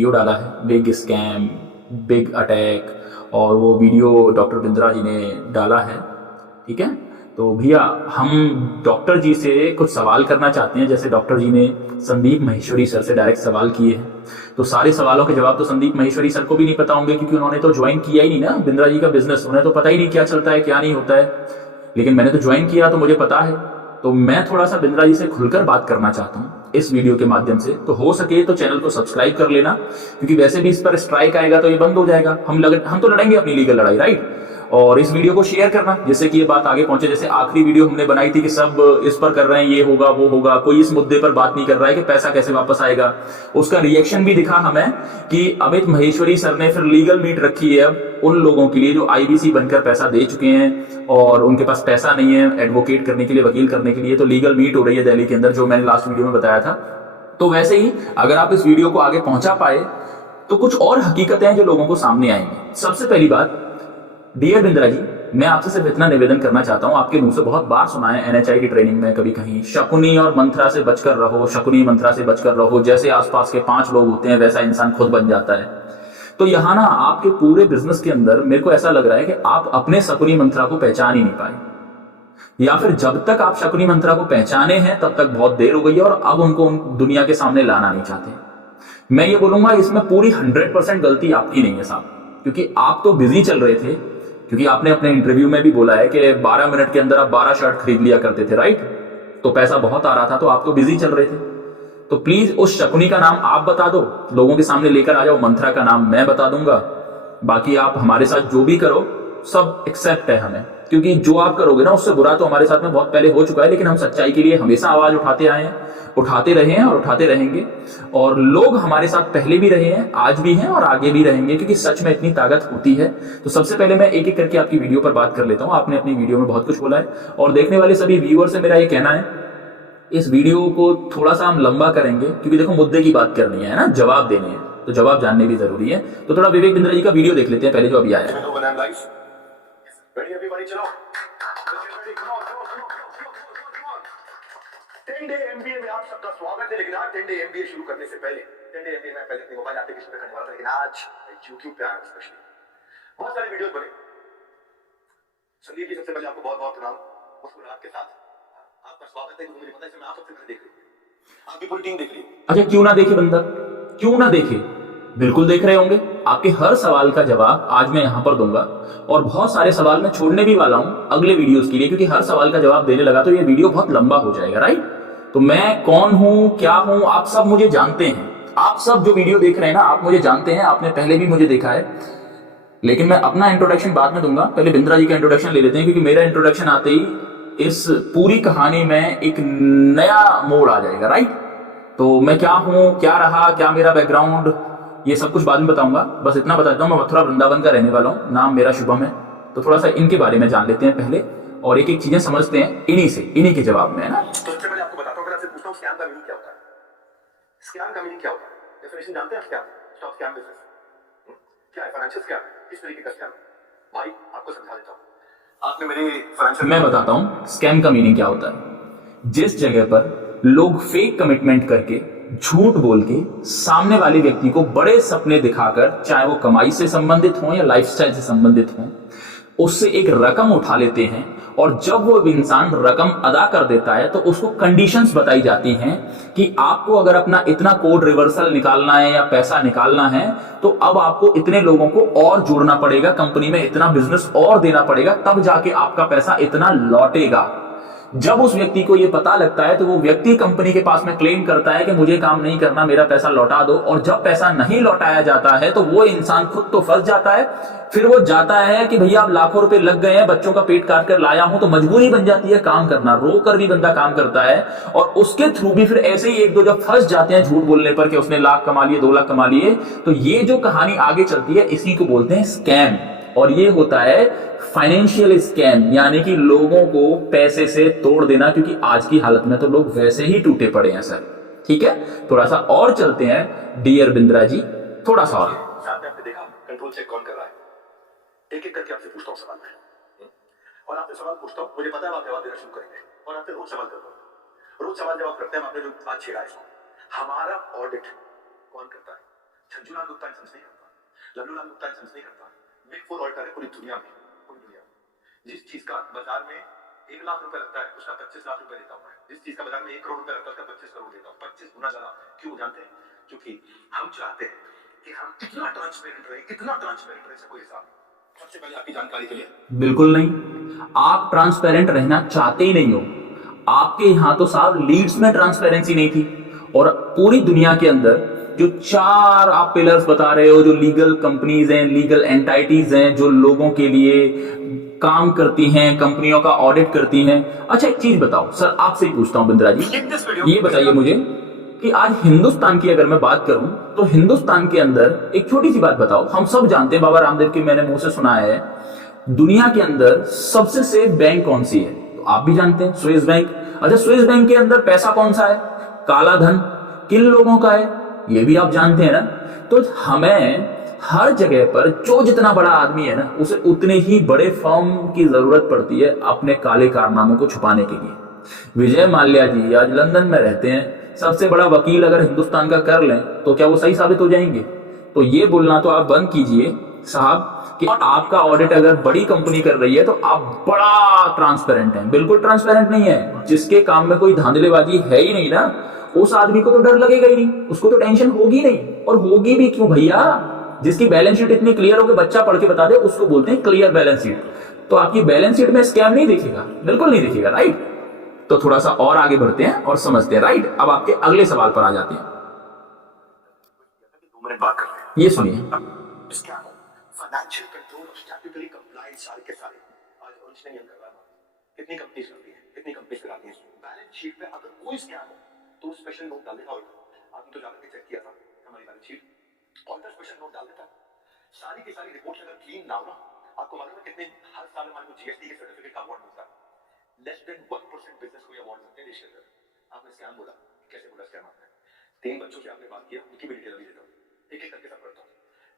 Video डाला है, big scam, big attack, और वो वीडियो डॉक्टर बिंद्रा जी ने डाला है। ठीक है, तो भैया हम डॉक्टर जी से कुछ सवाल करना चाहते हैं। जैसे डॉक्टर जी ने संदीप माहेश्वरी सर से डायरेक्ट सवाल किए हैं, तो सारे सवालों के जवाब तो संदीप माहेश्वरी सर को भी नहीं पता होंगे, क्योंकि उन्होंने तो ज्वाइन किया ही नहीं ना बिंद्रा जी का बिजनेस, उन्हें तो पता ही नहीं क्या चलता है क्या नहीं होता है। लेकिन मैंने तो ज्वाइन किया तो मुझे पता है, तो मैं थोड़ा सा बिंद्रा जी से खुलकर बात करना चाहता हूँ इस वीडियो के माध्यम से। तो हो सके तो चैनल को सब्सक्राइब कर लेना, क्योंकि वैसे भी इस पर स्ट्राइक आएगा तो ये बंद हो जाएगा। हम तो लड़ेंगे अपनी लीगल लड़ाई, राइट। और इस वीडियो को शेयर करना जिससे कि ये बात आगे पहुंचे। जैसे आखिरी वीडियो हमने बनाई थी कि सब इस पर कर रहे हैं, ये होगा वो होगा, कोई इस मुद्दे पर बात नहीं कर रहा है कि पैसा कैसे वापस आएगा। उसका रिएक्शन भी दिखा हमें कि अमित माहेश्वरी सर ने फिर लीगल मीट रखी है अब उन लोगों के लिए जो आईबीसी बनकर पैसा दे चुके हैं और उनके पास पैसा नहीं है एडवोकेट करने के लिए, वकील करने के लिए। तो लीगल मीट हो रही है दिल्ली के अंदर, जो मैंने लास्ट वीडियो में बताया था। तो वैसे ही अगर आप इस वीडियो को आगे पहुंचा पाए तो कुछ और हकीकतें हैं जो लोगों को सामने आएंगी। सबसे पहली बात, डियर बिंद्रा जी, मैं आपसे सिर्फ इतना निवेदन करना चाहता हूं, आपके मुंह से बहुत बार सुना है एनएचआई की ट्रेनिंग में कभी कहीं, शकुनी और मंत्रा से बचकर रहो, शकुनी मंत्रा से बचकर रहो। जैसे आसपास के 5 लोग होते हैं वैसा इंसान खुद बन जाता है। तो यहां ना आपके पूरे बिजनेस के अंदर मेरे को ऐसा लग रहा है कि आप अपने शकुनी मंत्रा को पहचान ही नहीं पाए, या फिर जब तक आप शकुनी मंत्रा को पहचाने हैं तब तक बहुत देर हो गई है और अब उनको दुनिया के सामने लाना नहीं चाहते। मैं ये बोलूंगा इसमें पूरी 100% गलती आपकी नहीं है साहब, क्योंकि आप तो बिजी चल रहे थे। क्योंकि आपने अपने इंटरव्यू में भी बोला है कि 12 मिनट के अंदर आप 12 शर्ट खरीद लिया करते थे, राइट। तो पैसा बहुत आ रहा था, तो आप तो बिजी चल रहे थे। तो प्लीज उस शकुनी का नाम आप बता दो, लोगों के सामने लेकर आ जाओ। मंत्रा का नाम मैं बता दूंगा, बाकी आप हमारे साथ जो भी करो सब एक्सेप्ट है हमें, क्योंकि जो आप करोगे ना उससे बुरा तो हमारे साथ में बहुत पहले हो चुका है। लेकिन हम सच्चाई के लिए हमेशा आवाज उठाते आए हैं, उठाते रहे हैं और उठाते रहेंगे। और लोग हमारे साथ पहले भी रहे हैं, आज भी हैं और आगे भी रहेंगे, क्योंकि सच में इतनी ताकत होती है। तो सबसे पहले मैं एक एक करके आपकी वीडियो पर बात कर लेता हूं। आपने अपनी वीडियो में बहुत कुछ बोला है, और देखने वाले सभी व्यूअर से मेरा ये कहना है, इस वीडियो को थोड़ा सा हम लंबा करेंगे, क्योंकि देखो मुद्दे की बात करनी है ना, जवाब देने हैं, तो जवाब जानने भी जरूरी है। तो थोड़ा विवेक बिंद्रा जी का वीडियो देख लेते हैं पहले, जो अभी आया है। Ready everybody, चलो। 10 डे एमबीए में आप सबका स्वागत है। लेकिन आज 10 डे एमबीए शुरू करने से पहले 10 डे एमबीए में पहले अपनी मोबाइल एप्लीकेशन पे करने वाला था, लेकिन आज YouTube पे आया स्पेशली। बहुत सारे वीडियोस बने। संदीप जी, सबसे पहले आपको बहुत बहुत प्रणाम मुस्कुराहट के साथ। आपका स्वागत है, क्योंकि मुझे पता है इसमें आप सबसे पहले देख रहे हो, आपकी पूरी टीम देख रही है। अच्छा, क्यों ना देखे बंदा, क्यों ना देखे, बिल्कुल देख रहे होंगे। आपके हर सवाल का जवाब आज मैं यहां पर दूंगा, और बहुत सारे सवाल मैं छोड़ने भी वाला हूं अगले वीडियोस के लिए, क्योंकि हर सवाल का जवाब देने लगा तो ये वीडियो बहुत लंबा हो जाएगा, राइट। तो मैं कौन हूं, क्या हूं, आप सब मुझे जानते हैं। आप सब जो वीडियो देख रहे हैं ना, आप मुझे जानते हैं, आपने पहले भी मुझे देखा है। लेकिन मैं अपना इंट्रोडक्शन बाद में दूंगा, पहले बिंद्रा जी का इंट्रोडक्शन ले लेते हैं, क्योंकि मेरा इंट्रोडक्शन आते ही इस पूरी कहानी में एक नया मोड़ आ जाएगा, राइट। तो मैं क्या हूं, क्या रहा, क्या मेरा बैकग्राउंड, ये सब कुछ बाद में बताऊंगा। बस इतना बता देता हूं, मैं मथुरा वृंदावन का रहने वाला हूं, नाम मेरा शुभम है। तो थोड़ा सा इनके बारे में जान लेते हैं पहले, और एक एक चीजें समझते हैं इन्हीं के जवाब में, है ना। तो सबसे पहले आपको बताता हूं, अगर आपसे पूछता हूं स्कैम का मीनिंग क्या होता है। स्कैम का मीनिंग क्या होता है? डेफिनेशन जानते हैं आप? स्कैम, स्टॉक स्कैम बिजनेस क्या है? फाइनेंशियल स्कैम, किस तरीके का स्कैम है भाई, आपको समझा देता हूं। आपने मेरे फाइनेंशियल, मैं बताता हूं स्कैम का मीनिंग क्या होता है। जिस जगह पर लोग फेक कमिटमेंट करके, झूठ बोल के सामने वाले व्यक्ति को बड़े सपने दिखाकर, चाहे वो कमाई से संबंधित हो या लाइफस्टाइल से संबंधित हो, उससे एक रकम उठा लेते हैं, और जब वो इंसान रकम अदा कर देता है तो उसको कंडीशंस बताई जाती हैं कि आपको अगर अपना इतना कोड रिवर्सल निकालना है या पैसा निकालना है तो अब आपको इतने लोगों को और जोड़ना पड़ेगा, कंपनी में इतना बिजनेस और देना पड़ेगा, तब जाके आपका पैसा इतना लौटेगा। जब उस व्यक्ति को यह पता लगता है तो वो व्यक्ति कंपनी के पास में क्लेम करता है कि मुझे काम नहीं करना, मेरा पैसा लौटा दो। और जब पैसा नहीं लौटाया जाता है तो वो इंसान खुद तो फंस जाता है। फिर वो जाता है कि भैया अब लाखों रुपए लग गए हैं, बच्चों का पेट काट कर लाया हूं, तो मजबूरी बन जाती है काम करना, रो कर भी बंदा काम करता है। और उसके थ्रू भी फिर ऐसे ही एक दो जब फंस जाते हैं झूठ बोलने पर कि उसने लाख कमा लिए, 2 लाख कमा लिए, तो ये जो कहानी आगे चलती है इसी को बोलते हैं स्कैम। और ये होता है फाइनेंशियल स्कैम, यानी कि लोगों को पैसे से तोड़ देना, क्योंकि आज की हालत में तो लोग वैसे ही टूटे पड़े हैं सर। ठीक है, थोड़ा सा और चलते हैं डियर बिंद्रा जी, थोड़ा सा और। सामने आपने देखा कंट्रोल चेक कौन कर रहा है। एक एक करके आपसे पूछता हूँ सवाल मैं, और आपसे सवाल पूछता हूँ, मुझे पता है आप जवाब देना शुरू करेंगे, और आपसे रोज सवाल करता हूँ, रोज सवाल जवाब करते हैं। आपने जो आज छेड़ा इसको, हमारा ऑडिट कौन करता है? झंझूलाल गुप्ता इन सेंस नहीं करता, लल्लूलाल गुप्ता इन सेंस नहीं करता। बिग फोर ऑडिटर है पूरी दुनिया में, पूरी दुनिया में। जिस चीज का बाजार में 1 लाख रुपए लगता है उसका 25 लाख रुपए देता हूं मैं। जिस चीज का बाजार में 1 करोड़ रुपए लगता है उसका 25 करोड़ देता हूं, 25 गुना ज्यादा। क्यों जानते हैं? क्योंकि हम चाहते हैं कि हम इतना ट्रांसपेरेंट रहे, इतना ट्रांसपेरेंट रहे, कोई हिसाब नहीं। सबसे पहले आपकी जानकारी के लिए, बिल्कुल नहीं, आप ट्रांसपेरेंट रहना चाहते ही नहीं हो। आपके यहां तो साहब लीड्स में ट्रांसपेरेंसी नहीं थी, और पूरी दुनिया के अंदर जो 4 आप पिलर्स बता रहे हो, जो लीगल कंपनीज हैं, लीगल एंटाइटीज हैं, जो लोगों के लिए काम करती हैं, कंपनियों का ऑडिट करती हैं। अच्छा एक चीज बताओ सर, आपसे ही पूछता हूं बिंद्रा जी, ये बताइए मुझे कि आज हिंदुस्तान की अगर मैं बात करूं तो हिंदुस्तान के अंदर एक छोटी सी बात बताओ। हम सब जानते हैं, बाबा रामदेव की मैंने मुंह से सुना है, दुनिया के अंदर सबसे सेफ बैंक कौन सी है? तो आप भी जानते हैं, स्विस बैंक। अच्छा, स्विस बैंक के अंदर पैसा कौन सा है? काला धन किन लोगों का है? ये भी आप जानते हैं ना। तो हमें हर जगह पर जो जितना बड़ा आदमी है ना, उसे उतने ही बड़े फर्म की जरूरत पड़ती है अपने काले कारनामों को छुपाने के लिए। विजय माल्या जी आज लंदन में रहते हैं, सबसे बड़ा वकील अगर हिंदुस्तान का कर लें तो क्या वो सही साबित हो जाएंगे? तो ये बोलना तो आप बंद कीजिए साहब कि आपका ऑडिट अगर बड़ी कंपनी कर रही है तो आप बड़ा ट्रांसपेरेंट हैं। बिल्कुल ट्रांसपेरेंट नहीं है। जिसके काम में कोई धांधलेबाजी है ही नहीं ना, उस आदमी को तो डर लगेगा ही नहीं, उसको तो टेंशन होगी नहीं। और होगी भी क्यों भैया? जिसकी बैलेंस शीट इतनी क्लियर हो कि बच्चा पढ़ के बता दे, उसको बोलते हैं क्लियर बैलेंस शीट। तो आपकी बैलेंस शीट में स्कैम नहीं दिखेगा, बिल्कुल नहीं दिखेगा, राइट? तो थोड़ा सा और आगे बढ़ते हैं और समझते हैं, राइट? अब आपके अगले सवाल पर आ जाते हैं। 2 मिनट बात करते हैं। ये सुनिए, स्कैम, फाइनेंशियल कंट्रोल और स्टैट्यूटरी कंप्लायंस सारे के सारे आज अर्न्स्ट एंड यंग कर रहा है। कितनी कंपनीज कर रही है, कितनी कंपनीज कराती हैं। बैलेंस शीट पे अगर कोई स्कैम हो तो स्पेशल नोट डाल देता ऑडिटर। आपने तो जाकर के चेक किया था हमारी balance sheet, auditor special note डाल देता है। सारी की सारी रिपोर्ट अगर क्लीन ना हो ना, आपको मालूम है कितने हर साल हमारे को जीएसटी के सर्टिफिकेट का अवार्ड मिलता है? लेस देन 1% बिजनेस को अवार्ड मिलते हैं देश के अंदर। आपने स्कैम बोला, कैसे बोला स्कैम आपने? 3 बच्चों से आपने बात किया, उनकी भी डिटेल अभी देता हूँ, एक एक करके सब करता हूँ।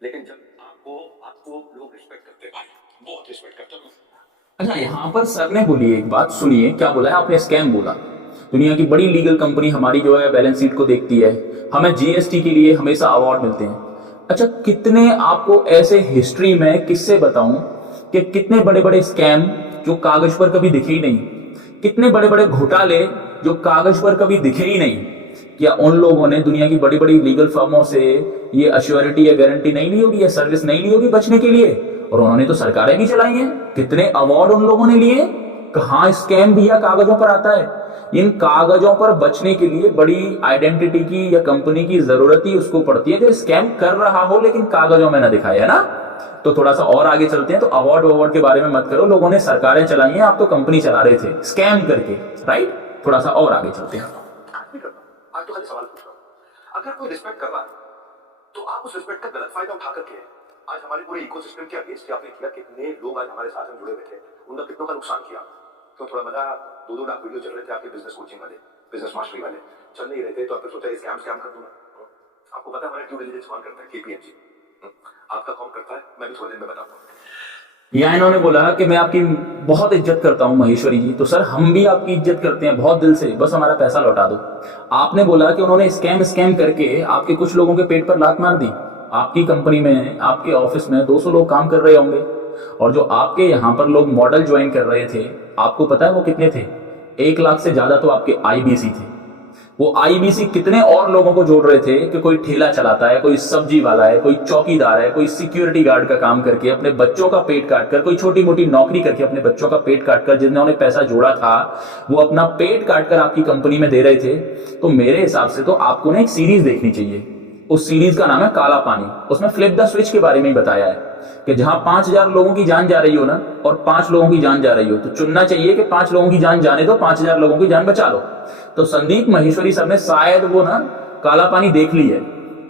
लेकिन जब आपको लोग रिस्पेक्ट करते हैं भाई, बहुत रिस्पेक्ट करते हैं। अच्छा यहाँ पर सर ने बोली एक बात, सुनिए क्या बोला है आपने? स्कैम बोला। दुनिया की बड़ी लीगल कंपनी हमारी जो है बैलेंस शीट को देखती है, हमें जीएसटी के लिए हमेशा अवार्ड मिलते हैं। अच्छा, कितने आपको ऐसे हिस्ट्री में किससे बताऊं कि कितने बड़े बड़े स्कैम जो कागज पर कभी दिखे ही नहीं, कितने बड़े बड़े घोटाले जो कागज पर कभी दिखे ही नहीं, क्या उन लोगों ने दुनिया की बड़ी बड़ी लीगल फर्मों से ये अश्योरिटी या गारंटी नहीं ली होगी या सर्विस नहीं ली होगी बचने के लिए? और उन्होंने तो सरकारें भी चलाई हैं। कितने अवार्ड उन लोगों ने लिए। कहां स्कैम भैया कागजों पर आता है? इन कागजों पर बचने के लिए बड़ी आइडेंटिटी की या कंपनी की जरूरत ही उसको पड़ती है जो स्कैम कर रहा हो लेकिन कागजों में ना दिखाए, है ना? तो थोड़ा सा और आगे चलते हैं। तो अवार्ड के बारे में मत करो, लोगों ने सरकारें चलाई हैं, आप तो कंपनी चला रहे थे स्कैम करके, राइट? थोड़ा सा और आगे चलते हैं। आज तो खाली सवाल पूछ रहा हूं, अगर कोई रिस्पेक्ट कर रहा है तो आप उस रिस्पेक्ट का गलत फायदा उठा करके आज हमारे पूरे इकोसिस्टम के अगेंस्ट आपने किया। कितने लोग आज हमारे साथ में जुड़े हुए थे, उनका कितनों का नुकसान किया। तो थोड़ा मजा, 2-2 लाख वीडियो चल रहे थे आपके बिजनेस कोचिंग वाले, बिजनेस मास्टरी वाले, चल नहीं रहे थे तो आपने सोचा स्कैम कर दूंगा। आपको पता है हमारे ड्यू डिलिजेंस कौन करता है? केपीएमजी। आपका कौन करता है मैं भी थोड़ी देर में बताऊंगा। या इन्होंने बोला कि मैं आपकी बहुत इज्जत करता हूं महेश्वरी जी। तो सर हम भी आपकी इज्जत करते हैं बहुत दिल से, बस हमारा पैसा लौटा दो। आपने बोला कि उन्होंने स्कैम करके आपके कुछ लोगों के पेट पर लात मार दी। आपकी कंपनी में, आपके ऑफिस में 200 लोग काम कर रहे होंगे, और जो आपके यहाँ पर लोग मॉडल ज्वाइन कर रहे थे, आपको पता है वो कितने थे? 1 लाख से ज्यादा तो आपके आईबीसी थे। वो आईबीसी कितने और लोगों को जोड़ रहे थे कि कोई ठेला चलाता है, कोई सब्जी वाला है, कोई चौकीदार है, कोई सिक्योरिटी गार्ड का काम करके अपने बच्चों का पेट काटकर, कोई छोटी मोटी नौकरी करके अपने बच्चों का पेट काटकर, जिन्होंने पैसा जोड़ा था वो अपना पेट काटकर आपकी कंपनी में दे रहे थे। तो मेरे हिसाब से तो आपको ना एक सीरीज देखनी चाहिए। उस सीरीज का नाम है काला पानी। उसमें फ्लिप द स्विच के बारे में ही बताया है कि जहां 5000 लोगों की जान जा रही हो ना, और 5 लोगों की जान जा रही हो, तो चुनना चाहिए कि 5 लोगों की जान जाने दो, 5000 लोगों की जान बचा लो। तो संदीप माहेश्वरी सर ने शायद वो ना काला पानी देख ली है,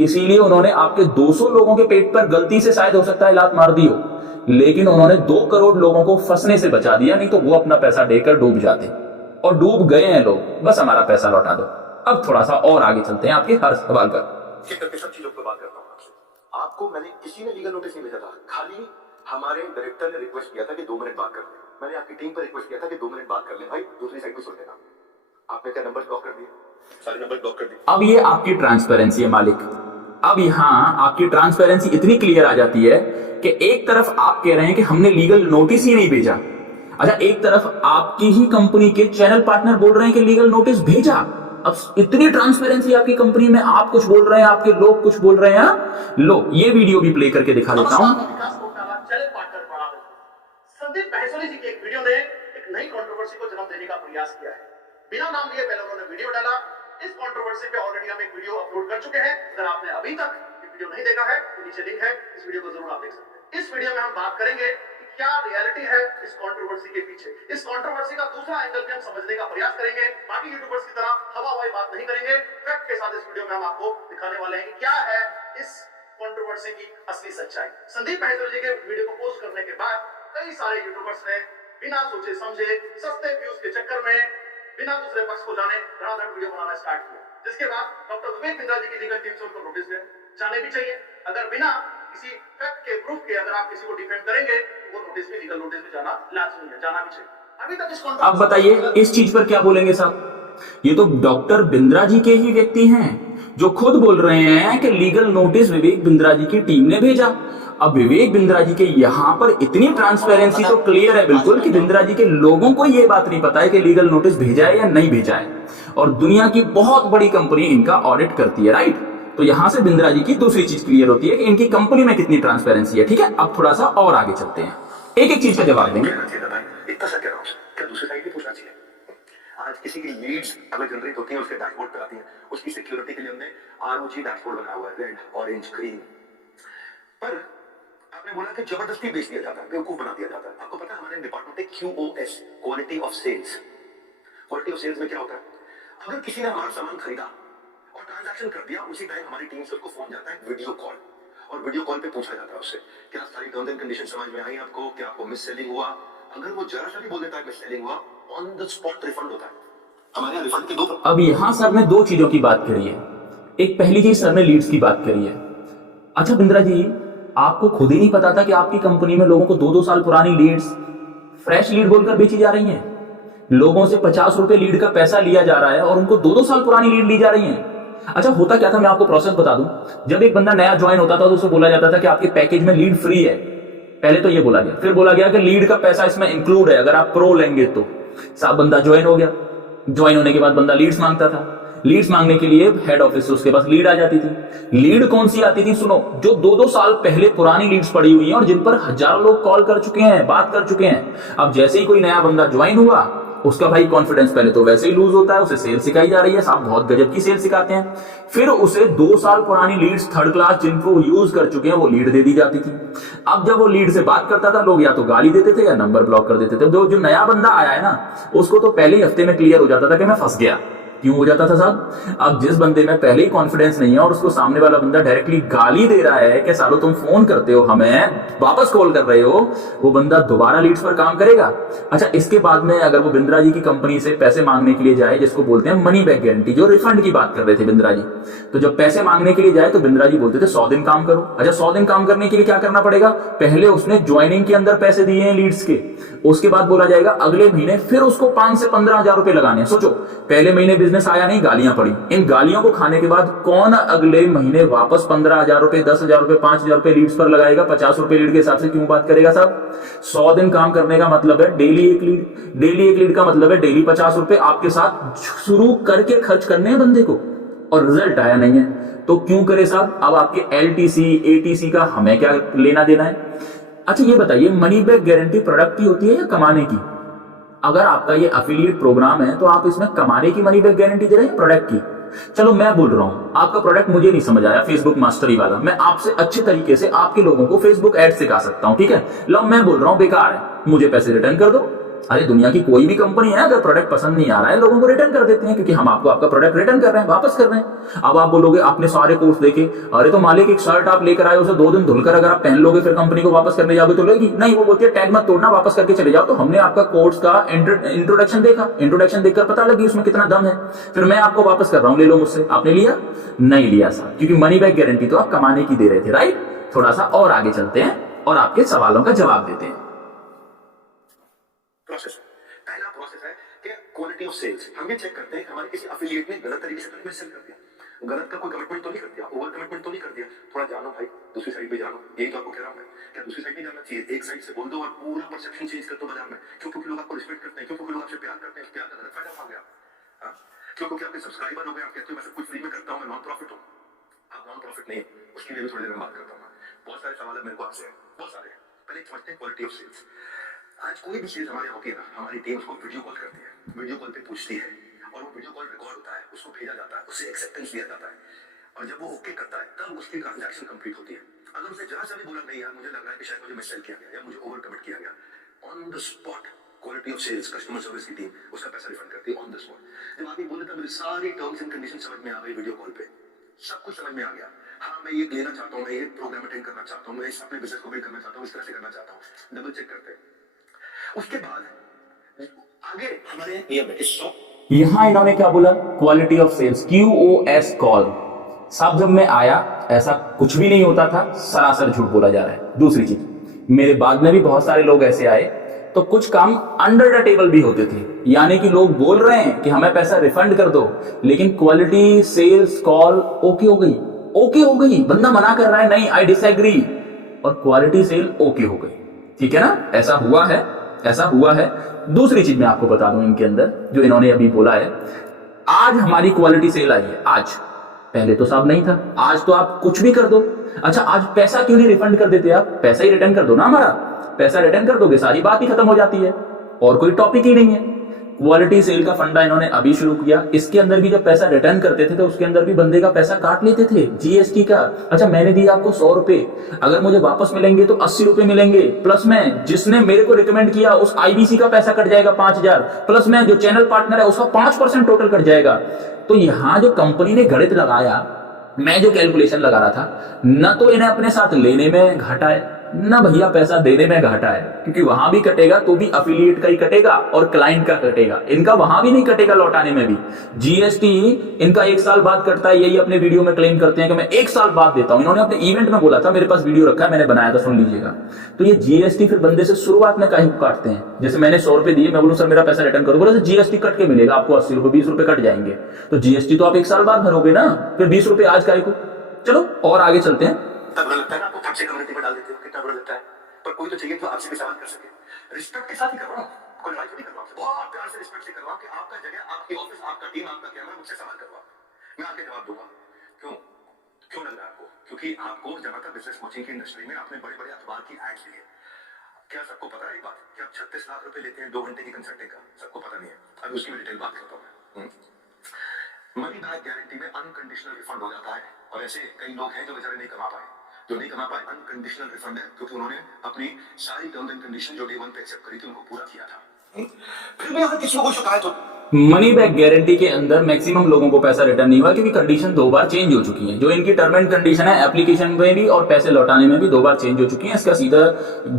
इसीलिए उन्होंने आपके 200 लोगों के पेट पर गलती से शायद हो सकता है लात मार दी हो, लेकिन उन्होंने 2 करोड़ लोगों को फंसने से बचा दिया। नहीं तो वो अपना पैसा देकर डूब जाते, और डूब गए हैं लोग। बस हमारा पैसा लौटा दो। अब थोड़ा सा और आगे चलते हैं आपके हर सवाल पर। करके सब चीजों पर बात करता हूँ आपसे। आपको मैंने किसी ने लीगल नोटिस नहीं भेजा था, खाली हमारे डायरेक्टर ने रिक्वेस्ट किया था कि 2 मिनट बात कर ले। मैंने आपकी टीम पर रिक्वेस्ट किया था कि 2 मिनट बात कर ले भाई, दूसरी साइड भी सुन लेना। आपने क्या नंबर ब्लॉक कर दिए? सारे नंबर ब्लॉक कर दिए। अब ये आपकी ट्रांसपेरेंसी है मालिक, अब यहाँ आपकी ट्रांसपेरेंसी इतनी क्लियर आ जाती है कि एक तरफ आप कह रहे हैं कि हमने लीगल नोटिस ही नहीं भेजा, अच्छा एक तरफ आपकी ही कंपनी के चैनल पार्टनर बोल रहे हैं कि लीगल नोटिस भेजा। अब इतनी ट्रांसपेरेंसी आपकी कंपनी में, आप कुछ बोल रहे हैं, आपके लोग कुछ बोल रहे हैं। लो ये वीडियो भी प्ले करके दिखा देता हूं। संदीप महेश्वरी जी की एक वीडियो ने एक नई कंट्रोवर्सी को जन्म देने का प्रयास किया है। बिना नाम लिए पहले उन्होंने वीडियो डाला। इस कंट्रोवर्सी पे ऑलरेडी हम एक वीडियो अपलोड कर चुके हैं। अगर आपने अभी तक ये वीडियो नहीं देखा है तो नीचे लिंक है, इस वीडियो को जरूर आप देख सकते हैं। इस वीडियो में हम बात करेंगे कि क्या रियलिटी है इस कंट्रोवर्सी के पीछे। इस कंट्रोवर्सी का दूसरा एंगल भी हम समझने का प्रयास करेंगे। बाकी यूट्यूबर्स की तरह हवा-हवाई बात नहीं करेंगे। फैक्ट के साथ इस वीडियो में हम आपको दिखाने वाले हैं कि क्या है इस कंट्रोवर्सी की असली सच्चाई। संदीप महेश्वरी जी के वीडियो को पोस्ट करने के बाद कई सारे यूट्यूबर्स ने बिना सोचे समझे सस्ते व्यूज के चक्कर में बिना दूसरे पक्ष को जाने धड़ाधड़ वीडियो बनाना स्टार्ट किया, जिसके बाद डॉक्टर विवेक बिंद्रा जी की लीगल टीम से उनको नोटिस गए। जाने भी चाहिए, अगर बिना किसी फैक्ट के प्रूफ के अगर आप किसी को डिफेंड करेंगे वो नोटिस भी, लीगल नोटिस भी जाना लाजमी है, जाना भी चाहिए। अभी तक इस अब बताइए इस चीज पर क्या बोलेंगे साहब। ये तो डॉक्टर बिंद्रा जी के ही व्यक्ति हैं जो खुद बोल रहे हैं कि लीगल नोटिस विवेक बिंद्रा जी की टीम ने भेजा। अब विवेक बिंद्रा जी के यहां पर इतनी ट्रांसपेरेंसी तो क्लियर है बिल्कुल कि बिंद्रा जी के लोगों को यह बात नहीं पता है कि लीगल नोटिस भेजा है या नहीं भेजा है, और दुनिया की बहुत बड़ी कंपनी इनका ऑडिट करती है, राइट। तो यहां से बिंद्रा जी की दूसरी चीज क्लियर होती है कि इनकी कंपनी में कितनी ट्रांसपेरेंसी है। ठीक है, अब थोड़ा सा और आगे चलते हैं, एक एक चीज का जवाब देंगे। इतना सा कह रहा हूं, क्या दूसरी साइड भी पूछना चाहिए। आज किसी की लीड्स अगर जनरेट होती है उसके डैशबोर्ड पे आती है, उसकी सिक्योरिटी के लिए हमने ROG डैशबोर्ड बनाया हुआ है, रेड ऑरेंज ग्रीन। पर आपने बोला कि जबरदस्ती बेच दिया जाता है, बेवकूफ बना दिया जाता है। आपको पता है हमारे डिपार्टमेंट है QoS, quality of sales. Quality of sales में क्या होता है, अगर किसी ने हमारा सामान खरीदा और ट्रांजैक्शन कर दिया, उसी टाइम हमारी टीम से उसको फोन जाता है वीडियो कॉल, और वीडियो कॉल पे पूछा जाता है उससे क्या सारी टर्म्स एंड कंडीशन समझ में आई आपको, क्या आपको मिस सेलिंग हुआ। अगर वो जरा सा भी बोल देता है मिस सेलिंग हुआ, ऑन द स्पॉट रिफंड होता है। हमारे यहाँ रिफंड की दो। अब यहां सर ने दो चीजों की बात करी है। एक पहली चीज सर ने लीड्स की बात करी है। अच्छा बिंद्रा जी, आपको खुद ही नहीं पता था कि आपकी कंपनी में लोगों को 2-2 साल पुरानी लीड्स फ्रेश लीड बोलकर बेची जा रही हैं। लोगों से 50 रुपए लीड का पैसा लिया जा रहा है और उनको 2-2 साल पुरानी लीड ली जा रही है। अच्छा होता क्या था, मैं आपको प्रोसेस बता दूं। जब एक बंदा नया ज्वाइन होता था तो उसे बोला जाता था कि आपके पैकेज में लीड फ्री है। पहले तो ये बोला गया, फिर बोला गया कि लीड का पैसा इसमें इंक्लूड है अगर आप प्रो लेंगे तो। साहब बंदा ज्वाइन हो गया, ज्वाइन होने के बाद बंदा लीड्स मांगता था। लीड्स मांगने के लिए हेड ऑफिस से उसके पास लीड आ जाती थी। लीड कौन सी आती थी, सुनो, जो 2-2 साल पहले पुरानी लीड्स पड़ी हुई हैं और जिन पर हजारों लोग कॉल कर चुके हैं, बात कर चुके हैं। अब जैसे ही कोई नया बंदा ज्वाइन हुआ, उसका भाई कॉन्फिडेंस पहले तो वैसे ही लूज होता है, उसे सेल सिखाई जा रही है, साहब बहुत गजब की सेल सिखाते हैं। फिर उसे 2 साल पुरानी लीड्स थर्ड क्लास जिनको यूज कर चुके हैं वो लीड दे दी जाती थी। अब जब वो लीड से बात करता था, लोग या तो गाली देते थे या नंबर ब्लॉक कर देते थे। जो नया बंदा आया है ना, उसको तो पहले ही हफ्ते में क्लियर हो जाता था कि मैं फंस गया। क्यों हो जाता था साहब, अब जिस बंदे में पहले ही कॉन्फिडेंस नहीं है और उसको सामने वाला बंदा डायरेक्टली गाली दे रहा है कि सालो तुम फोन करते हो हमें, वापस कॉल कर रहे हो, वो बंदा दोबारा लीड्स पर काम करेगा। अच्छा इसके बाद में अगर वो बिंद्रा जी की कंपनी से पैसे मांगने के लिए जाए, जिसको बोलते हैं मनी बैक गारंटी, जो रिफंड की बात कर रहे थे बिंद्रा जी, तो जब पैसे मांगने के लिए जाए तो बिंद्रा जी बोलते थे 100 दिन काम करो। अच्छा 100 दिन काम करने के लिए क्या करना पड़ेगा, पहले उसने ज्वाइनिंग के अंदर पैसे दिए हैं लीड्स के, उसके बाद बोला जाएगा अगले महीने फिर उसको 5 से 15 हजार रुपए लगाने। सोचो पहले महीने बिजनेस आया नहीं, गालियां पड़ी, इन गालियों को खाने के बाद कौन अगले महीने वापस 15,000 रुपए, 10,000 रुपए, 5,000 रुपए लीड्स पर लगाएगा। 50 रुपए लीड के हिसाब से क्यों बात करेगा साहब। 100 दिन काम करने का मतलब है डेली एक लीड, डेली एक लीड का मतलब है डेली 50 रुपए आपके साथ शुरू करके खर्च करने हैं बंदे को, और रिजल्ट आया नहीं है तो क्यों करे साहब। अब आपके LTC ATC का हमें क्या लेना देना है। अच्छा ये बताइए, मनी बैक गारंटी प्रोडक्ट की होती है या कमाने की। अगर आपका ये अफिलिएट प्रोग्राम है तो आप इसमें कमाने की मनी बैक गारंटी दे रहे हैं प्रोडक्ट की। चलो मैं बोल रहा हूं आपका प्रोडक्ट मुझे नहीं समझ आया, फेसबुक मास्टरी वाला, मैं आपसे अच्छे तरीके से आपके लोगों को फेसबुक एड सिखा सकता हूं, ठीक है। लो मैं बोल रहा हूं बेकार है, मुझे पैसे रिटर्न कर दो। अरे दुनिया की कोई भी कंपनी है, अगर प्रोडक्ट पसंद नहीं आ रहा है लोगों को रिटर्न कर देते हैं, क्योंकि हम आपको आपका प्रोडक्ट रिटर्न कर रहे हैं, वापस कर रहे हैं। अब आप बोलोगे आपने सारे कोर्स देखे, अरे तो मालिक एक शर्ट आप लेकर आए, उसे 2 दिन धुलकर अगर आप पहन लोगे फिर कंपनी को वापस करने जाओगे तो लेगी नहीं। वो बोलती है टैग मत तोड़ना, वापस करके चले जाओ। तो हमने आपका कोर्स का इंट्रोडक्शन देखा, इंट्रोडक्शन देखकर पता लगी उसमें कितना दम है, फिर मैं आपको वापस कर रहा हूं, ले लो मुझसे। आपने लिया नहीं लिया साहब, क्योंकि मनी बैक गारंटी तो आप कमाने की दे रहे थे, राइट। थोड़ा सा और आगे चलते हैं और आपके सवालों का जवाब देते हैं। क्वालिटी ऑफ सेल्स हम ये चेक करते हैं कि हमारे किसी एफिलिएट ने गलत तरीके से सेल कर दिया। गलत का कोई कमिटमेंट तो नहीं कर दिया, ओवर कमिटमेंट तो नहीं कर दिया, थोड़ा जानो भाई, दूसरी साइड भी जानो। यही तो आपको कह रहा हूं मैं, क्या दूसरी साइड नहीं जानना चाहिए? एक साइड से बोल दो और पूरा परसेप्शन चेंज कर दो बाजार में। क्यों? क्योंकि लोग आपको रिस्पेक्ट करते हैं। क्यों? क्योंकि लोग आपसे प्यार करते हैं। प्यार का गलत फायदा उठा गया। हाँ? क्यों? क्योंकि आपके सब्सक्राइबर हो गए, आप कहते हो मैं सब कुछ फ्री में करता हूं, मैं नॉन प्रॉफिट हूं। आप नॉन प्रॉफिट नहीं, उसके लिए भी थोड़ी देर में बात करता हूं। बहुत सारे सवाल मेरे को आपसे हैं, बहुत सारे। पहले समझते हैं क्वालिटी ऑफ सेल्स। आज कोई भी चीज हमारे होती है ना, हमारी टीम उसको वीडियो कॉल करती है, वीडियो कॉल पे पूछती है, और वो वीडियो कॉल रिकॉर्ड होता है, उसको भेजा जाता है, उससे एक्सेप्टेंस लिया जाता है, और जब वो ओके करता है तब उसकी ट्रांजैक्शन कंप्लीट होती है। अगर उसे जरा सा भी बोला नहीं यार मुझे लग रहा है कि शायद मुझे मिससेल किया गया या मुझे ओवर कमिट किया गया, on the spot quality of sales customer service की टीम उसका पैसा रिफंड करती है ऑन द स्पॉट। जब आदमी बोले तब मेरी सारी टर्म्स एंड कंडीशन समझ में आ गई वीडियो कॉल पे, सब कुछ समझ में आ गया। हाँ मैं ये लेना चाहता हूँ, मैं ये प्रोग्राम अटेंड करना चाहता हूँ, मैं इस अपने बिजनेस को बिल्ड करना चाहता हूँ, इस तरह से करना चाहता हूँ, डबल चेक करते हैं। उसके बाद आगे हमारे नियम है इस यहां इन्होंने क्या बोला? Quality of sales, QoS call. साहब जब मैं आया ऐसा कुछ भी नहीं होता था, सरासर झूठ बोला जा रहा है। दूसरी चीज, मेरे बाद में भी बहुत सारे लोग ऐसे आए तो कुछ काम अंडर द टेबल भी होते थे, यानी कि लोग बोल रहे हैं कि हमें पैसा रिफंड कर दो, लेकिन क्वालिटी सेल्स कॉल ओके हो गई, ओके हो गई, बंदा मना कर रहा है नहीं आई डिसएग्री, और क्वालिटी सेल ओके हो गई। ठीक है ना? ऐसा हुआ है, ऐसा हुआ है। दूसरी चीज मैं आपको बता दूं इनके अंदर जो इन्होंने अभी बोला है, आज हमारी क्वालिटी सेल आई है, आज, पहले तो साहब नहीं था, आज तो आप कुछ भी कर दो। अच्छा आज पैसा क्यों नहीं रिफंड कर देते? आप पैसा ही रिटर्न कर दो ना, हमारा पैसा रिटर्न कर दोगे सारी बात ही खत्म हो जाती है, और कोई टॉपिक ही नहीं है। क्वालिटी सेल का फंडा इन्होंने अभी शुरू किया। इसके अंदर भी जब पैसा रिटर्न करते थे तो उसके अंदर भी बंदे का पैसा काट लेते थे जीएसटी का। अच्छा मैंने दिया आपको 100 रुपए, अगर मुझे वापस मिलेंगे तो 80 रुपए मिलेंगे, प्लस में जिसने मेरे को रिकमेंड किया उस आईबीसी का पैसा कट जाएगा 5000, प्लस में जो चैनल पार्टनर है उसका 5% टोटल कट जाएगा। तो यहां जो कंपनी ने गणित लगाया, मैं जो कैलकुलेशन लगा रहा था, न तो इन्हें अपने साथ लेने में घाटा है, ना भैया पैसा देने में घाटा है, क्योंकि वहां भी कटेगा तो भी अफिलिएट का ही कटेगा और क्लाइंट का कटेगा, इनका वहां भी नहीं कटेगा लौटाने में भी। जीएसटी इनका 1 साल बाद कटता है, यही अपने वीडियो में क्लेम करते हैं कि मैं 1 साल बाद देता हूं। इन्होंने अपने इवेंट में बोला था, मेरे पास वीडियो रखा है, मैंने बनाया था, सुन लीजिएगा। तो ये जीएसटी फिर बंदे से शुरुआत में काहे काटते हैं? जैसे मैंने 100 रुपए दिए, मैं बोलूं सर मेरा पैसा रिटर्न करो, बोले जीएसटी कट के मिलेगा आपको 80 रुपए, 20 रुपए कट जाएंगे, तो जीएसटी तो आप 1 साल बाद भरोगे ना, फिर 20 रुपए आज काहे को। चलो और आगे चलते हैं। तब बुरा लगता है ना आपको, फट से कम्युनिटी में डाल देते हो, कितना बुरा लगता है। पर कोई तो चाहिए जो आपसे भी सवाल कर सके। रिस्पेक्ट के साथ ही कर रहा हूं, कोई लड़ाई नहीं कर रहा हूं, बहुत प्यार से रिस्पेक्ट से कर रहा हूं कि आपका जगह, आपकी ऑफिस, आपका टीम, आपका कैमरा, मुझसे सवाल करवा, मैं आपके जवाब दूंगा। क्यों? क्यों लग रहा है आपको? क्योंकि आपको जब तक बिजनेस कोचिंग की इंडस्ट्री में आपने बड़े बड़े अखबार की एड्स ली है। क्या सबको पता है ये बात कि आप 36 लाख रुपए लेते हैं 2 घंटे की कंसल्टिंग का? सबको पता नहीं है। अभी उसकी डिटेल बात करता हूं मैं। मनी बैक गारंटी में अनकंडीशनल रिफंड हो जाता है, और ऐसे कई लोग हैं जो बेचारे नहीं कमा पाए, जो नहीं कमा पाए, अनकंडीशनल रिफंड है क्योंकि उन्होंने अपनी सारी टर्म्स एंड कंडीशन जो डे 1 पे एक्सेप्ट करी थी उनको पूरा किया था। फिर भी अगर किसी को शिकायत हो, मनी बैक गारंटी के अंदर मैक्सिमम लोगों को पैसा रिटर्न नहीं हुआ, क्योंकि कंडीशन 2 बार चेंज हो चुकी है। जो इनकी टर्म एंड कंडीशन है एप्लीकेशन में भी और पैसे लौटाने में भी 2 बार चेंज हो चुकी है। इसका सीधा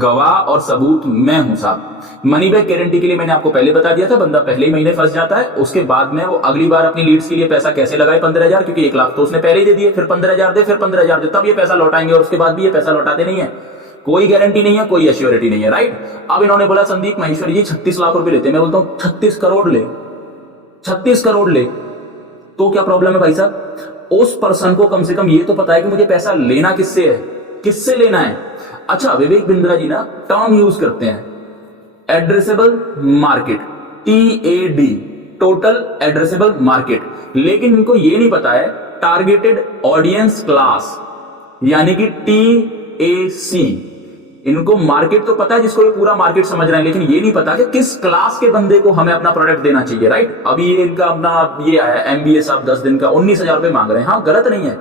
गवाह और सबूत मैं हूं साहब। मनी बैक गारंटी के लिए मैंने आपको पहले बता दिया था, बंदा पहले ही महीने फंस जाता है, उसके बाद में वो अगली बार अपनी लीड्स के लिए पैसा कैसे लगाए 15,000, क्योंकि 1 लाख तो उसने पहले ही दे दिए, फिर 15,000 दे, फिर 15,000 दे, तब ये पैसा लौटाएंगे, और उसके बाद भी ये पैसा लौटाते नहीं है। कोई गारंटी नहीं है, कोई एश्योरिटी नहीं है, राइट। अब इन्होंने बोला संदीप माहेश्वरी जी 36 लाख रुपए लेते हैं, मैं बोलता हूं 36 करोड़ ले, 36 करोड़ ले, तो क्या प्रॉब्लम है भाई साहब? उस पर्सन को कम से कम ये तो पता है कि मुझे पैसा लेना किससे है, किससे लेना है। अच्छा विवेक बिंद्रा जी ना टर्म यूज करते हैं addressable market, TAD, total addressable market, लेकिन इनको ये नहीं पता है टारगेटेड ऑडियंस क्लास, यानी कि TAC। इनको मार्केट तो पता है, जिसको ये पूरा मार्केट समझ रहे हैं, लेकिन ये नहीं पता कि किस क्लास के बंदे को हमें अपना प्रोडक्ट देना चाहिए, राइट। अभी ये इनका अपना ये आया MBA साहब 10 दिन का 19,000 रुपए मांग रहे हैं। हाँ गलत नहीं है,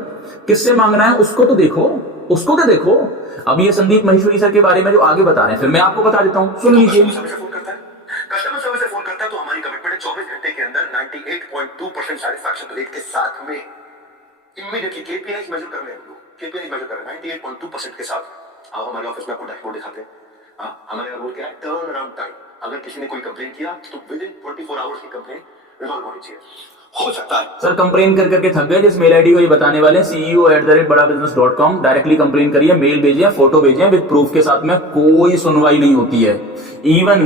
किससे मांगना है उसको तो देखो, उसको तो देखो। अब ये संदीप माहेश्वरी सर के बारे में जो आगे बता रहे हैं, फिर मैं आपको बता देता हूं, सुन लीजिए। कस्टमर सर्विस से फोन करता है तो हमारी कमिटमेंट है 24 घंटे के अंदर 98.2% सैटिस्फैक्शन रेट के साथ में इमीडिएटली KPIs मेजर कर रहे हैं हम लोग, KPIs मेजर कर रहे हैं 98.2% के साथ। अब हमारे ऑफिस में आपको डैशबोर्ड दिखाते हैं। हमारे रूल क्या है? Turn around time. अगर किसी ने कोई कंप्लेन किया तो विद इन 24 आवर्स की कंप्लेन रिजॉल्व होनी चाहिए। हो सकता है। सर कंप्लेन कर करके थक गए, जिस मेल आईडी को ये बताने वाले हैं ceo@badabusiness.com, डायरेक्टली कंप्लेन करिए, मेल भेजिए, फोटो भेजिए विद प्रूफ के साथ में, कोई सुनवाई नहीं होती है। इवन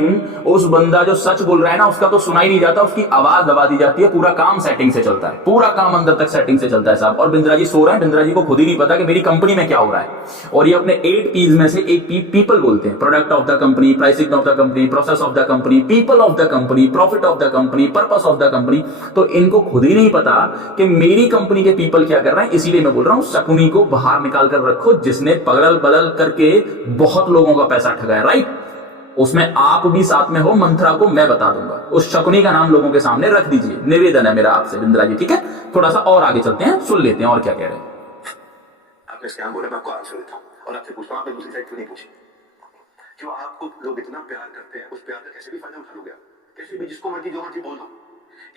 उस बंदा जो सच बोल रहा है ना, उसका तो सुना ही नहीं जाता, उसकी आवाज दबा दी जाती है। पूरा काम सेटिंग से चलता है, पूरा काम अंदर तक सेटिंग से चलता है साहब। और बिंद्रा जी सो रहे हैं, बिंद्रा जी को खुद ही नहीं पता कि मेरी कंपनी में क्या हो रहा है। और ये अपने 8 पीज में से एक पी पीपल बोलते हैं, product of the company, pricing of the company, process of the company, people of the company, profit of the company, purpose of the company. तो इनको खुद ही नहीं पता कि मेरी कंपनी के पीपल क्या कर रहे हैं। इसीलिए मैं बोल रहा हूं, शकुनी को बाहर निकाल कर रखो, जिसने पगल बदल करके बहुत लोगों का पैसा ठगाया, राइट। उसमें आप भी साथ में हो, मंत्रा को मैं बता दूंगा। उस शकुनी का नाम लोगों के सामने रख दीजिए, निवेदन है मेरा आपसे बिंद्रा जी, ठीक है। थोड़ा सा और आगे चलते हैं, सुन लेते हैं और क्या कह रहे हैं। आपने स्कैम बोला, मैं आपको आंसर देता हूं और आपसे पूछता हूं, आपने दूसरी साइड क्यों नहीं पूछी? क्यों आपको लोग इतना प्यार करते हैं, उस प्यार का कैसे भी फायदा उठा लोगे आप, कैसे भी, जिसको मर्जी जो मर्जी बोल दो।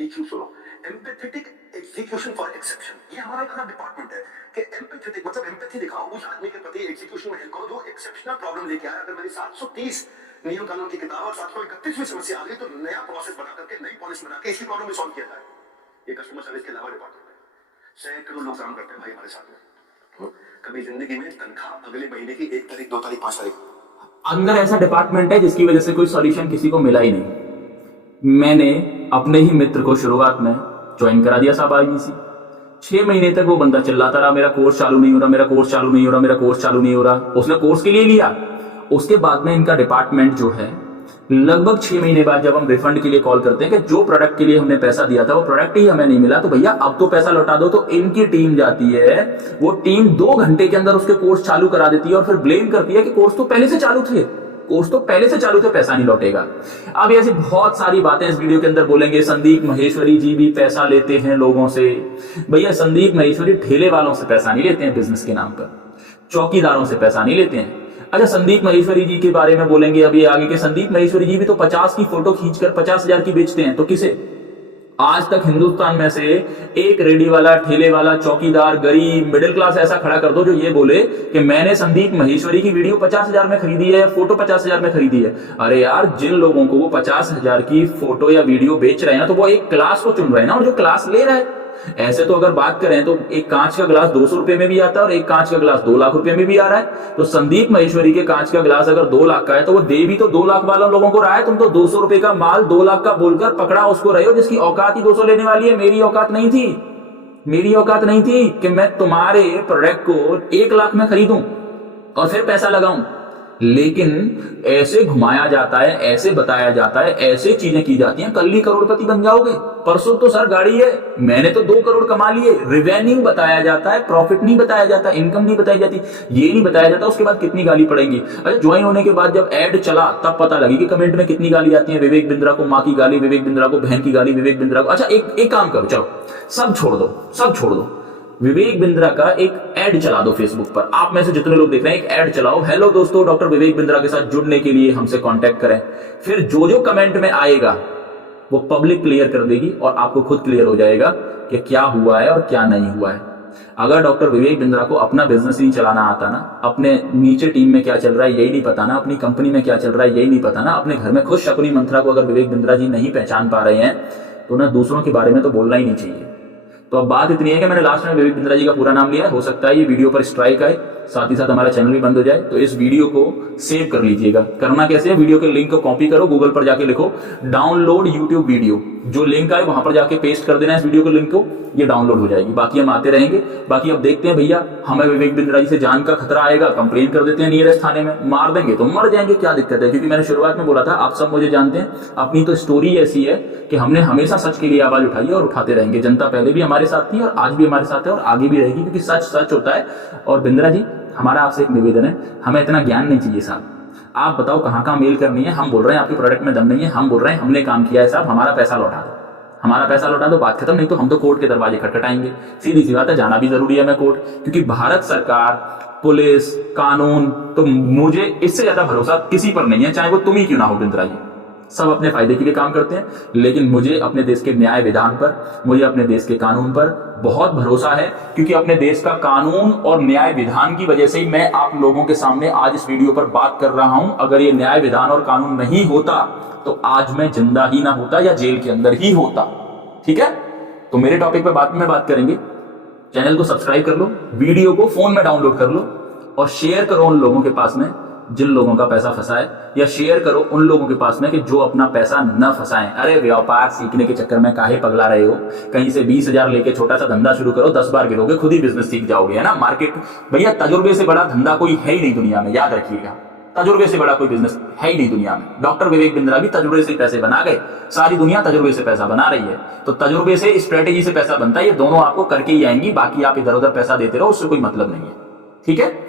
एक ही सुनो, एम्पैथेटिक एग्जीक्यूशन फॉर एक्सेप्शन, ये हमारा एक डिपार्टमेंट है कि एम्पैथेटिक मतलब एम्पैथी दिखाओ उस आदमी के प्रति, एग्जीक्यूशन में हेल्प करो जो एक्सेप्शनल प्रॉब्लम लेके आया। अगर मेरी 730 नियम कानून की किताब और 731वीं समस्या आ गई तो नया प्रोसेस बना करके, नई पॉलिसी बना के इसी प्रॉब्लम में सॉल्व किया जाए। ये कस्टमर सर्विस के अलावा डिपार्टमेंट है। सैकड़ों लोग काम करते हैं भाई हमारे साथ में। कभी जिंदगी में तनख्वाह अगले महीने की 1 तारीख, 2 तारीख, 5 तारीख, अंदर ऐसा डिपार्टमेंट है जिसकी वजह से कोई सॉल्यूशन किसी को मिला ही नहीं। मैंने अपने ही मित्र को शुरुआत में ज्वाइन करा दिया साहब आईबीसी। 6 महीने तक वो बंदा चिल्लाता रहा, मेरा कोर्स चालू नहीं हो रहा, मेरा कोर्स चालू नहीं हो रहा, मेरा कोर्स चालू नहीं हो रहा। उसने कोर्स के लिए लिया। उसके बाद में इनका डिपार्टमेंट जो है, लगभग 6 महीने बाद जब हम रिफंड के लिए कॉल करते हैं कि जो प्रोडक्ट के लिए हमने पैसा दिया था वो प्रोडक्ट ही हमें नहीं मिला, तो भैया अब तो पैसा लौटा दो, तो इनकी टीम जाती है, वो टीम 2 घंटे के अंदर उसके कोर्स चालू करा देती है और फिर ब्लेम करती है कि कोर्स तो पहले से चालू थे, कोर्स तो पहले से चालू थे, पैसा नहीं लौटेगा। अब ऐसी बहुत सारी बातें इस वीडियो के अंदर बोलेंगे। संदीप महेश्वरी जी भी पैसा लेते हैं लोगों से। भैया संदीप महेश्वरी ठेले वालों से पैसा नहीं लेते हैं, बिजनेस के नाम पर चौकीदारों से पैसा नहीं लेते हैं। अच्छा, संदीप महेश्वरी जी के बारे में बोलेंगे अभी आगे के। संदीप महेश्वरी जी भी तो 50 की फोटो खींचकर 50,000 की बेचते हैं, तो किसे? आज तक हिंदुस्तान में से एक रेडी वाला, ठेले वाला, चौकीदार, गरीब, मिडिल क्लास ऐसा खड़ा कर दो जो ये बोले कि मैंने संदीप महेश्वरी की वीडियो 50,000 में खरीदी है या फोटो 50,000 में खरीदी है। अरे यार, जिन लोगों को वो 50,000 की फोटो या वीडियो बेच रहे हैं ना, तो वो एक क्लास को चुन रहे हैं ना, और जो क्लास ले रहा है। ऐसे तो अगर बात करें तो एक कांच का ग्लास 200 रुपए में भी आता है और एक कांच का ग्लास 2 लाख रुपए में भी आ रहा है। तो संदीप महेश्वरी के कांच का ग्लास अगर 2 लाख का है तो वो दे भी तो 2 लाख वालों लोगों को रहा है। तुम तो 200 रुपए का माल 2 लाख का बोलकर पकड़ा उसको रहे हो जिसकी औकात ही 200 लेने वाली है। मेरी औकात नहीं थी, मेरी औकात नहीं थी कि मैं तुम्हारे प्रोडक्ट को 1 लाख में खरीदूं और फिर पैसा लगाऊं। लेकिन ऐसे घुमाया जाता है, ऐसे बताया जाता है, ऐसे चीजें की जाती हैं, कल ही करोड़पति बन जाओगे, परसों तो सर गाड़ी है, मैंने तो 2 करोड़ कमा लिए। रेवेन्यू बताया जाता है, प्रॉफिट नहीं बताया जाता, इनकम नहीं बताई जाती, ये नहीं बताया जाता उसके बाद कितनी गाली पड़ेगी। अच्छा, ज्वाइन होने के बाद जब एड चला तब पता लगी कि कमेंट में कितनी गाली आती है। विवेक बिंद्रा को माँ की गाली, विवेक बिंद्रा को बहन की गाली, विवेक बिंद्रा को। अच्छा, एक काम करो, चलो सब छोड़ दो, सब छोड़ दो। विवेक बिंद्रा का एक ऐड चला दो फेसबुक पर। आप में से जितने लोग देख रहे हैं, एक ऐड चलाओ, हेलो दोस्तों, डॉक्टर विवेक बिंद्रा के साथ जुड़ने के लिए हमसे कांटेक्ट करें। फिर जो जो कमेंट में आएगा वो पब्लिक क्लियर कर देगी और आपको खुद क्लियर हो जाएगा कि क्या हुआ है और क्या नहीं हुआ है। अगर डॉक्टर विवेक बिंद्रा को अपना बिजनेस नहीं चलाना आता ना, अपने नीचे टीम में क्या चल रहा है यही नहीं पता ना, अपनी कंपनी में क्या चल रहा है यही नहीं पता ना, अपने घर में खुद शकुनी मंत्रा को अगर विवेक बिंद्रा जी नहीं पहचान पा रहे हैं तो ना दूसरों के बारे में तो बोलना ही नहीं चाहिए। तो अब बात इतनी है कि मैंने लास्ट में विवेक बिंद्रा जी का पूरा नाम लिया। हो सकता है ये वीडियो पर स्ट्राइक आए, साथ ही साथ हमारा चैनल भी बंद हो जाए, तो इस वीडियो को सेव कर लीजिएगा। करना कैसे है, वीडियो के लिंक को कॉपी करो, गूगल पर जाके लिखो डाउनलोड यूट्यूब वीडियो, जो लिंक आए वहां पर जाके पेस्ट कर देना इस वीडियो के लिंक को, ये डाउनलोड हो जाएगी। बाकी हम आते रहेंगे। बाकी अब देखते हैं भैया, हमें विवेक बिंद्रा जी से जान का खतरा आएगा, कंप्लेन कर देते हैं नियरेस्ट थाने में, मार देंगे तो मर जाएंगे, क्या दिक्कत है। क्योंकि मैंने शुरुआत में बोला था, आप सब मुझे जानते हैं, अपनी तो स्टोरी ऐसी है कि हमने हमेशा सच के लिए आवाज उठाई है और उठाते रहेंगे। जनता पहले भी हमारे साथ थी और आज भी हमारे साथ है और आगे भी रहेगी, क्योंकि सच सच होता है। और बिंद्रा जी, हमारा आपसे एक निवेदन है, हमें इतना ज्ञान नहीं चाहिए साहब। आप बताओ कहाँ मेल करनी है। हम बोल रहे हैं आपके प्रोडक्ट में दम नहीं है, हम बोल रहे हैं हमने काम किया है साहब, हमारा पैसा लौटा दो, हमारा पैसा लौटा दो, बात खत्म। नहीं तो हम तो कोर्ट के दरवाजे खटखटाएंगे। सीधी सी बात है, जाना भी जरूरी है हमें कोर्ट, क्योंकि भारत सरकार, पुलिस, कानून, तो मुझे इससे ज्यादा भरोसा किसी पर नहीं है, चाहे वो तुम ही क्यों ना हो बिंद्रा जी। सब अपने फायदे के लिए काम करते हैं, लेकिन मुझे अपने देश के न्याय विधान पर, मुझे अपने देश के कानून पर बहुत भरोसा है, क्योंकि अपने देश का कानून और न्याय विधान की वजह से ही मैं आप लोगों के सामने आज इस वीडियो पर बात कर रहा हूं। अगर ये न्याय विधान और कानून नहीं होता तो आज मैं जिंदा ही ना होता या जेल के अंदर ही होता। ठीक है, तो मेरे टॉपिक पे बाद में बात करेंगे। चैनल को सब्सक्राइब कर लो, वीडियो को फोन में डाउनलोड कर लो और शेयर करो उन लोगों के पास में जिन लोगों का पैसा फंसा है, या शेयर करो उन लोगों के पास में कि जो अपना पैसा न फंसाएं। अरे व्यापार सीखने के चक्कर में काहे पगला रहे हो? कहीं से 20,000 लेके छोटा सा धंधा शुरू करो, 10 बार गिरोगे, खुद ही बिजनेस सीख जाओगे, है ना। मार्केट भैया, तजुर्बे से बड़ा धंधा कोई है ही नहीं दुनिया में, याद रखिएगा। तजुर्बे से बड़ा कोई बिजनेस है ही नहीं दुनिया में। डॉक्टर विवेक बिंद्रा भी तजुर्बे से पैसे बना गए, सारी दुनिया तजुर्बे से पैसा बना रही है। तो तजुर्बे से, स्ट्रेटेजी से पैसा बनता है, ये दोनों आपको करके ही आएंगी। बाकी आप इधर उधर पैसा देते रहो, उससे कोई मतलब नहीं है, ठीक है।